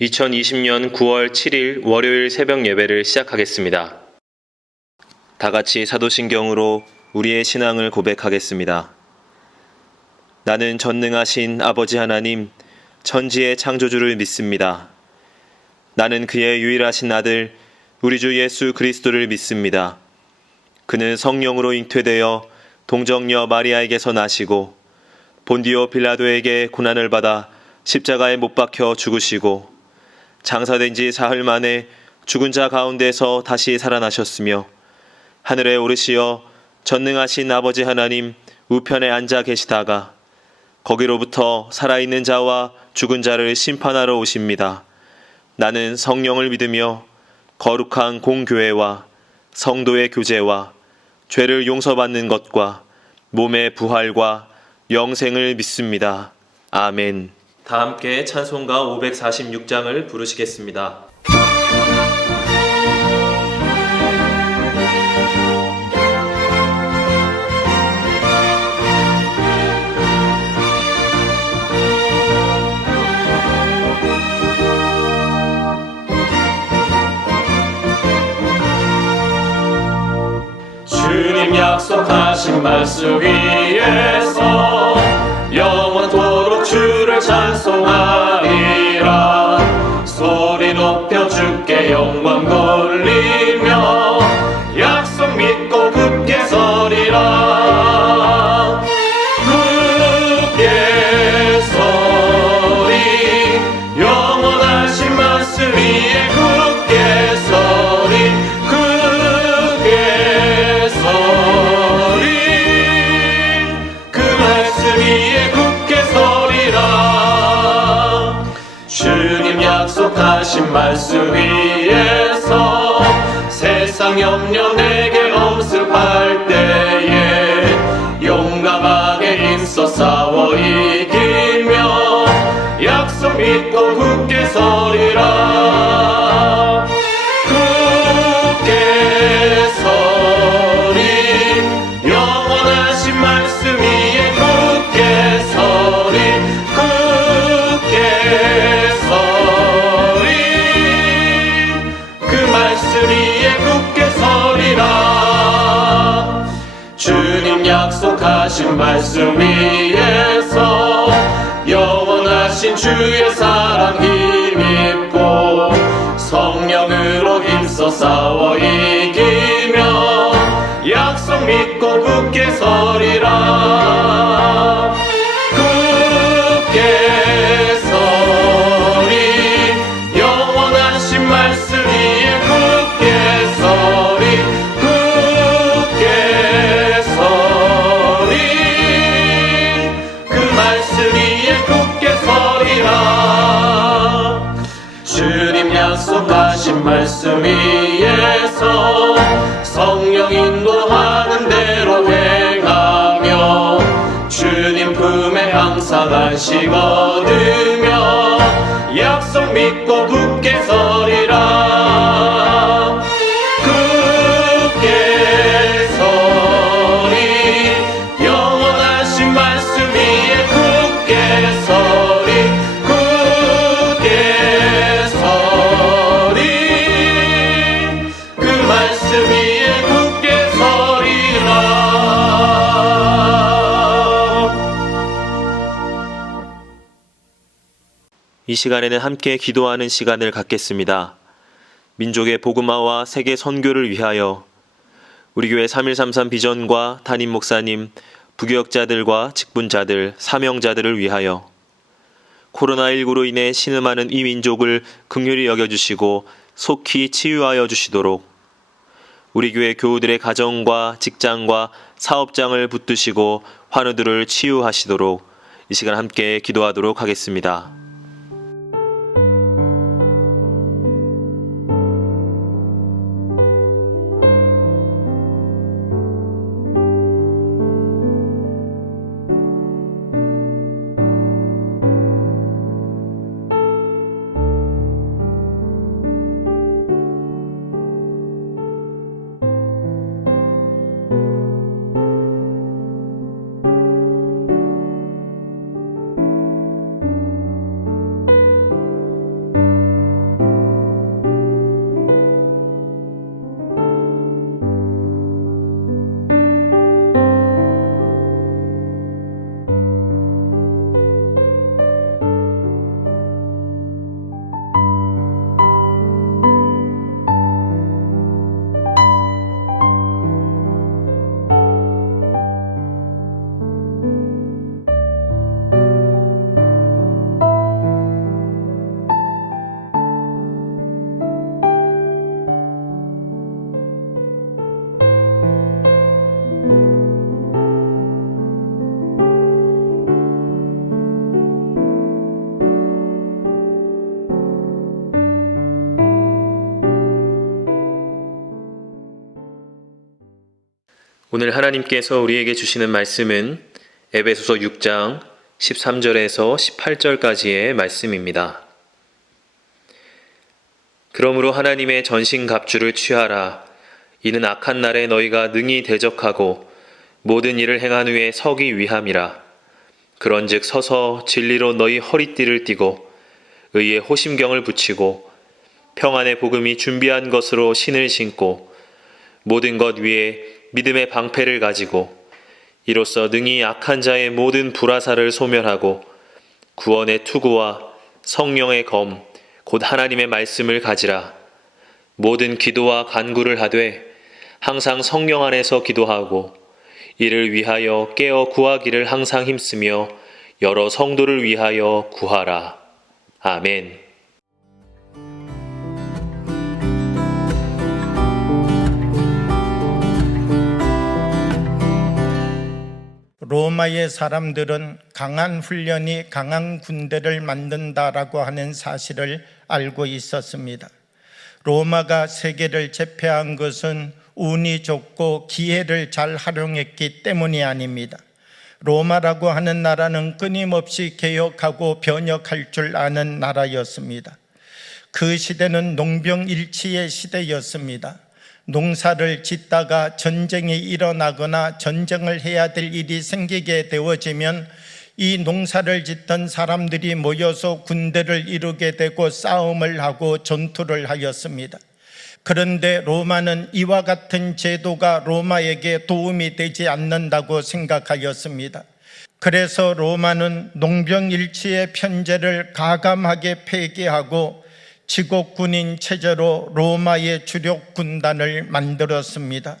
2020년 9월 7일 월요일 새벽 예배를 시작하겠습니다. 다 같이 사도신경으로 우리의 신앙을 고백하겠습니다. 나는 전능하신 아버지 하나님, 천지의 창조주를 믿습니다. 나는 그의 유일하신 아들, 우리 주 예수 그리스도를 믿습니다. 그는 성령으로 잉태되어 동정녀 마리아에게서 나시고 본디오 빌라도에게 고난을 받아 십자가에 못 박혀 죽으시고 장사된 지 사흘 만에 죽은 자 가운데서 다시 살아나셨으며 하늘에 오르시어 전능하신 아버지 하나님 우편에 앉아 계시다가 거기로부터 살아있는 자와 죽은 자를 심판하러 오십니다. 나는 성령을 믿으며 거룩한 공교회와 성도의 교제와 죄를 용서받는 것과 몸의 부활과 영생을 믿습니다. 아멘. 다 함께 찬송가 546장을 부르시겠습니다. 주님 약속하신 말씀 위에서 영원토록 주를 찬송하리라. 소리 높여 주께 영광 돌리며 약속 믿고 굳게 서리라. 굳게 서리 영원하신 말씀 위에 굳게 서리 굳게 서리 그 말씀 위에 굳게 서리라. 주님 약속하신 말씀 위에서 세상 염려 내게 엄습할 때에 용감하게 힘써 싸워 이기며 약속 믿고 굳게 서리라. 굳게 서리 영원하신 말씀 위에 굳게 서리 굳게 서리 그 말씀 위에 굳게 서리라. 주님 약속하신 말씀 위에서 영원하신 주의 사랑 힘입고 성령으로 힘써 싸워 이기며 약속 믿고 굳게 서리라. 굳게 서리 영원하신 말씀 위에 굳게 서리 굳게 서리 그 말씀 위에 굳게 서리라. 주님 약속하신 말씀 위에서 성령 인도하는 대로 행하며 주님 품에 항상 안식 얻으며 약속 믿고 굳게 서리라. 굳게 서리 영원하신 말씀 위에 굳게 서리 굳게 서리 그 말씀 위에 굳게 서리라. 이 시간에는 함께 기도하는 시간을 갖겠습니다. 민족의 복음화와 세계 선교를 위하여 우리 교회 3133 비전과 담임 목사님, 부교역자들과 직분자들, 사명자들을 위하여 코로나19로 인해 신음하는 이 민족을 긍휼히 여겨주시고 속히 치유하여 주시도록 우리 교회 교우들의 가정과 직장과 사업장을 붙드시고 환우들을 치유하시도록 이 시간 함께 기도하도록 하겠습니다. 오늘 하나님께서 우리에게 주시는 말씀은 에베소서 6장 13절에서 18절까지의 말씀입니다. 그러므로 하나님의 전신갑주를 취하라. 이는 악한 날에 너희가 능히 대적하고 모든 일을 행한 후에 서기 위함이라. 그런즉 서서 진리로 너희 허리띠를 띠고 의의 호심경을 붙이고 평안의 복음이 준비한 것으로 신을 신고 모든 것 위에 믿음의 방패를 가지고 이로써 능히 악한 자의 모든 불화살을 소멸하고 구원의 투구와 성령의 검 곧 하나님의 말씀을 가지라. 모든 기도와 간구를 하되 항상 성령 안에서 기도하고 이를 위하여 깨어 구하기를 항상 힘쓰며 여러 성도를 위하여 구하라. 아멘. 로마의 사람들은 강한 훈련이 강한 군대를 만든다라고 하는 사실을 알고 있었습니다. 로마가 세계를 제패한 것은 운이 좋고 기회를 잘 활용했기 때문이 아닙니다. 로마라고 하는 나라는 끊임없이 개혁하고 변혁할 줄 아는 나라였습니다. 그 시대는 농병일치의 시대였습니다. 농사를 짓다가 전쟁이 일어나거나 전쟁을 해야 될 일이 생기게 되어지면 이 농사를 짓던 사람들이 모여서 군대를 이루게 되고 싸움을 하고 전투를 하였습니다. 그런데 로마는 이와 같은 제도가 로마에게 도움이 되지 않는다고 생각하였습니다. 그래서 로마는 농병일치의 편제를 가감하게 폐기하고 지곡군인 체제로 로마의 주력 군단을 만들었습니다.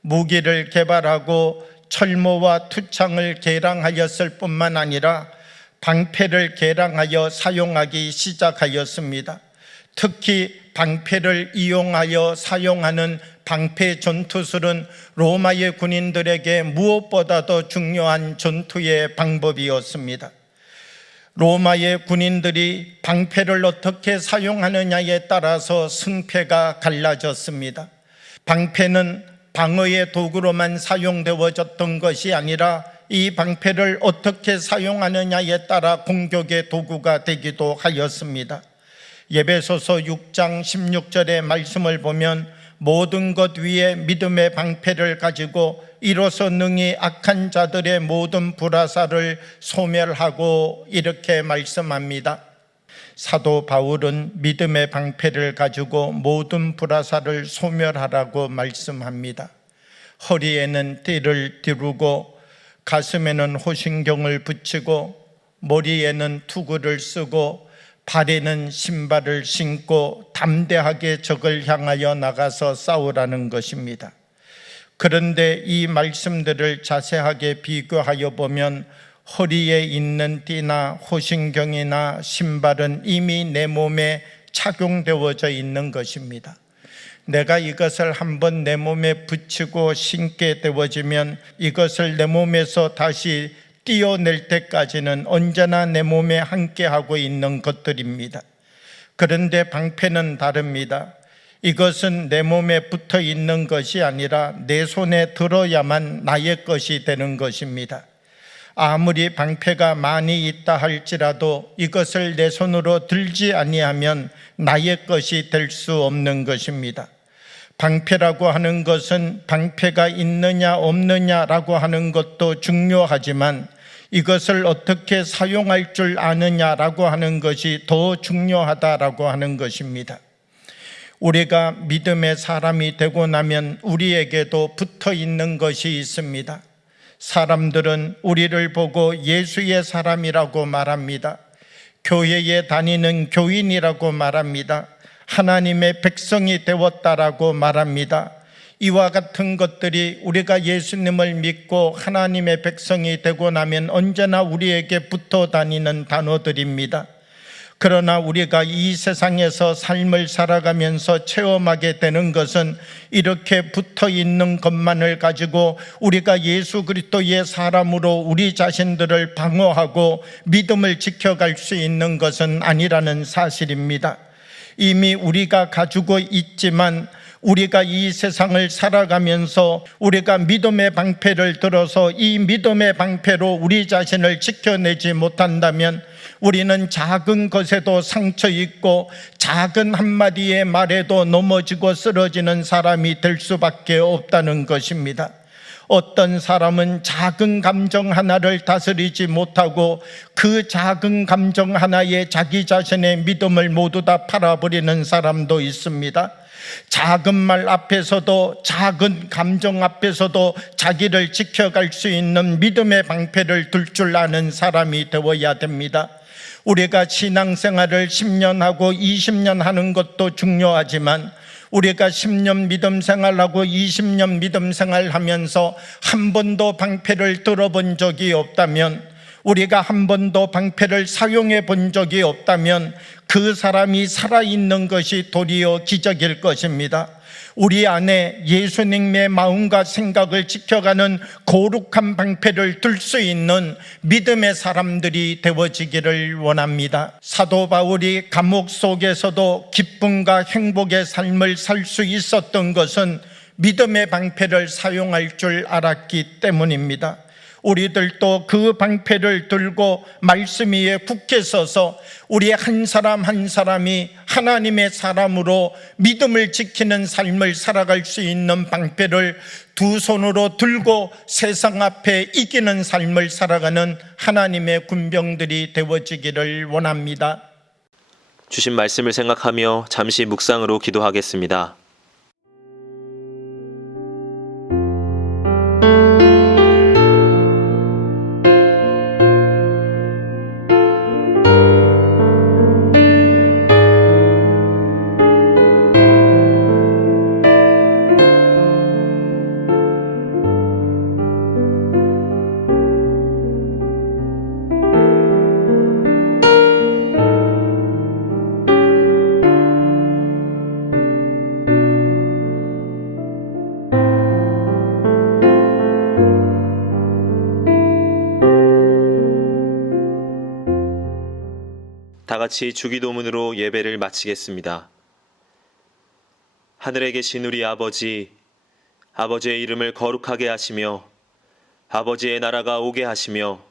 무기를 개발하고 철모와 투창을 개량하였을 뿐만 아니라 방패를 개량하여 사용하기 시작하였습니다. 특히 방패를 이용하여 사용하는 방패 전투술은 로마의 군인들에게 무엇보다도 중요한 전투의 방법이었습니다. 로마의 군인들이 방패를 어떻게 사용하느냐에 따라서 승패가 갈라졌습니다. 방패는 방어의 도구로만 사용되어졌던 것이 아니라 이 방패를 어떻게 사용하느냐에 따라 공격의 도구가 되기도 하였습니다. 에베소서 6장 16절의 말씀을 보면 모든 것 위에 믿음의 방패를 가지고 이로써 능히 악한 자들의 모든 불화살을 소멸하고 이렇게 말씀합니다. 사도 바울은 믿음의 방패를 가지고 모든 불화살을 소멸하라고 말씀합니다. 허리에는 띠를 두르고 가슴에는 호신경을 붙이고 머리에는 투구를 쓰고 발에는 신발을 신고 담대하게 적을 향하여 나가서 싸우라는 것입니다. 그런데 이 말씀들을 자세하게 비교하여 보면 허리에 있는 띠나 호신경이나 신발은 이미 내 몸에 착용되어져 있는 것입니다. 내가 이것을 한번 내 몸에 붙이고 신게 되어지면 이것을 내 몸에서 다시 띄어낼 때까지는 언제나 내 몸에 함께하고 있는 것들입니다. 그런데 방패는 다릅니다. 이것은 내 몸에 붙어 있는 것이 아니라 내 손에 들어야만 나의 것이 되는 것입니다. 아무리 방패가 많이 있다 할지라도 이것을 내 손으로 들지 아니하면 나의 것이 될 수 없는 것입니다. 방패라고 하는 것은 방패가 있느냐 없느냐라고 하는 것도 중요하지만 이것을 어떻게 사용할 줄 아느냐라고 하는 것이 더 중요하다라고 하는 것입니다. 우리가 믿음의 사람이 되고 나면 우리에게도 붙어 있는 것이 있습니다. 사람들은 우리를 보고 예수의 사람이라고 말합니다. 교회에 다니는 교인이라고 말합니다. 하나님의 백성이 되었다라고 말합니다. 이와 같은 것들이 우리가 예수님을 믿고 하나님의 백성이 되고 나면 언제나 우리에게 붙어 다니는 단어들입니다. 그러나 우리가 이 세상에서 삶을 살아가면서 체험하게 되는 것은 이렇게 붙어 있는 것만을 가지고 우리가 예수 그리스도의 사람으로 우리 자신들을 방어하고 믿음을 지켜갈 수 있는 것은 아니라는 사실입니다. 이미 우리가 가지고 있지만 우리가 이 세상을 살아가면서 우리가 믿음의 방패를 들어서 이 믿음의 방패로 우리 자신을 지켜내지 못한다면 우리는 작은 것에도 상처 입고 작은 한마디의 말에도 넘어지고 쓰러지는 사람이 될 수밖에 없다는 것입니다. 어떤 사람은 작은 감정 하나를 다스리지 못하고 그 작은 감정 하나에 자기 자신의 믿음을 모두 다 팔아버리는 사람도 있습니다. 작은 말 앞에서도 작은 감정 앞에서도 자기를 지켜갈 수 있는 믿음의 방패를 들 줄 아는 사람이 되어야 됩니다. 우리가 신앙생활을 10년 하고 20년 하는 것도 중요하지만 우리가 10년 믿음 생활하고 20년 믿음 생활하면서 한 번도 방패를 들어본 적이 없다면, 우리가 한 번도 방패를 사용해 본 적이 없다면 그 사람이 살아있는 것이 도리어 기적일 것입니다. 우리 안에 예수님의 마음과 생각을 지켜가는 거룩한 방패를 들 수 있는 믿음의 사람들이 되어지기를 원합니다. 사도 바울이 감옥 속에서도 기쁨과 행복의 삶을 살 수 있었던 것은 믿음의 방패를 사용할 줄 알았기 때문입니다. 우리들도 그 방패를 들고 말씀 위에 굳게 서서 우리 한 사람 한 사람이 하나님의 사람으로 믿음을 지키는 삶을 살아갈 수 있는 방패를 두 손으로 들고 세상 앞에 이기는 삶을 살아가는 하나님의 군병들이 되어지기를 원합니다. 주신 말씀을 생각하며 잠시 묵상으로 기도하겠습니다. 다 같이 주기도문으로 예배를 마치겠습니다. 하늘에 계신 우리 아버지, 아버지의 이름을 거룩하게 하시며 아버지의 나라가 오게 하시며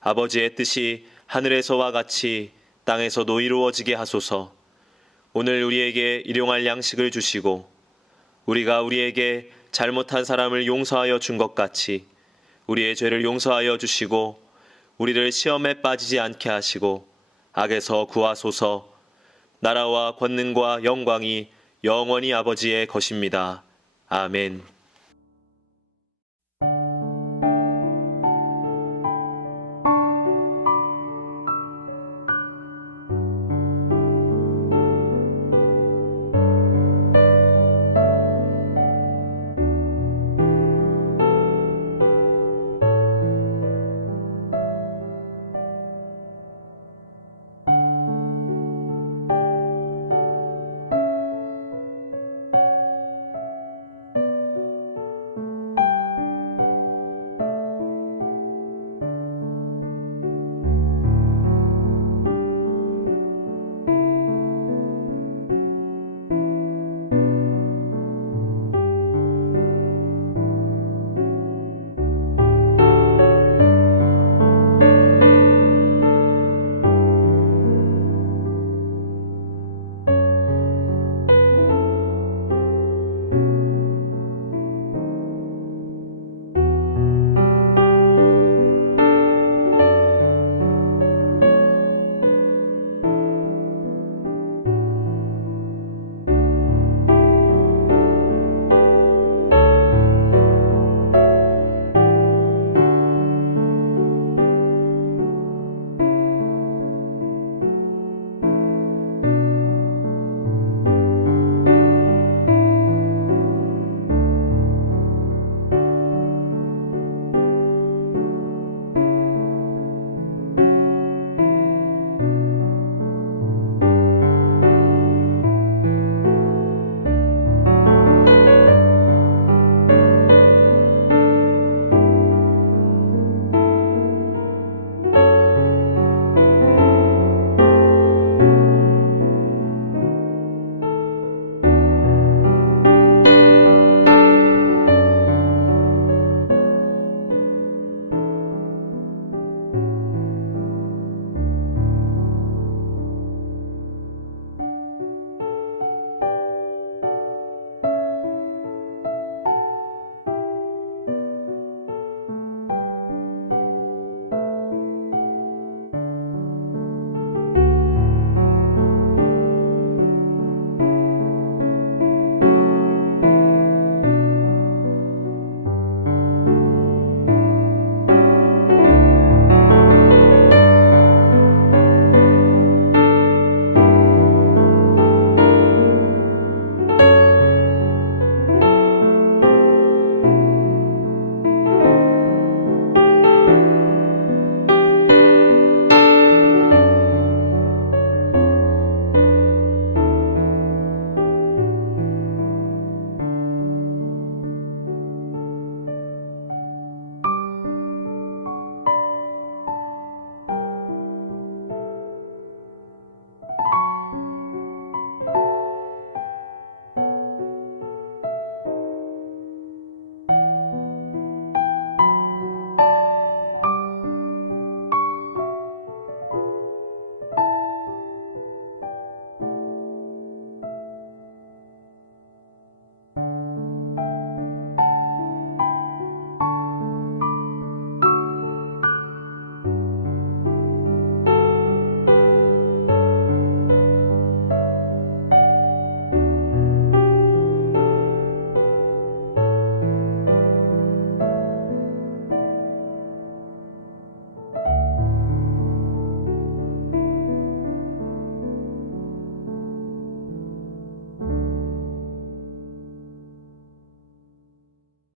아버지의 뜻이 하늘에서와 같이 땅에서도 이루어지게 하소서. 오늘 우리에게 일용할 양식을 주시고 우리가 우리에게 잘못한 사람을 용서하여 준 것 같이 우리의 죄를 용서하여 주시고 우리를 시험에 빠지지 않게 하시고 악에서 구하소서. 나라와 권능과 영광이 영원히 아버지의 것입니다. 아멘.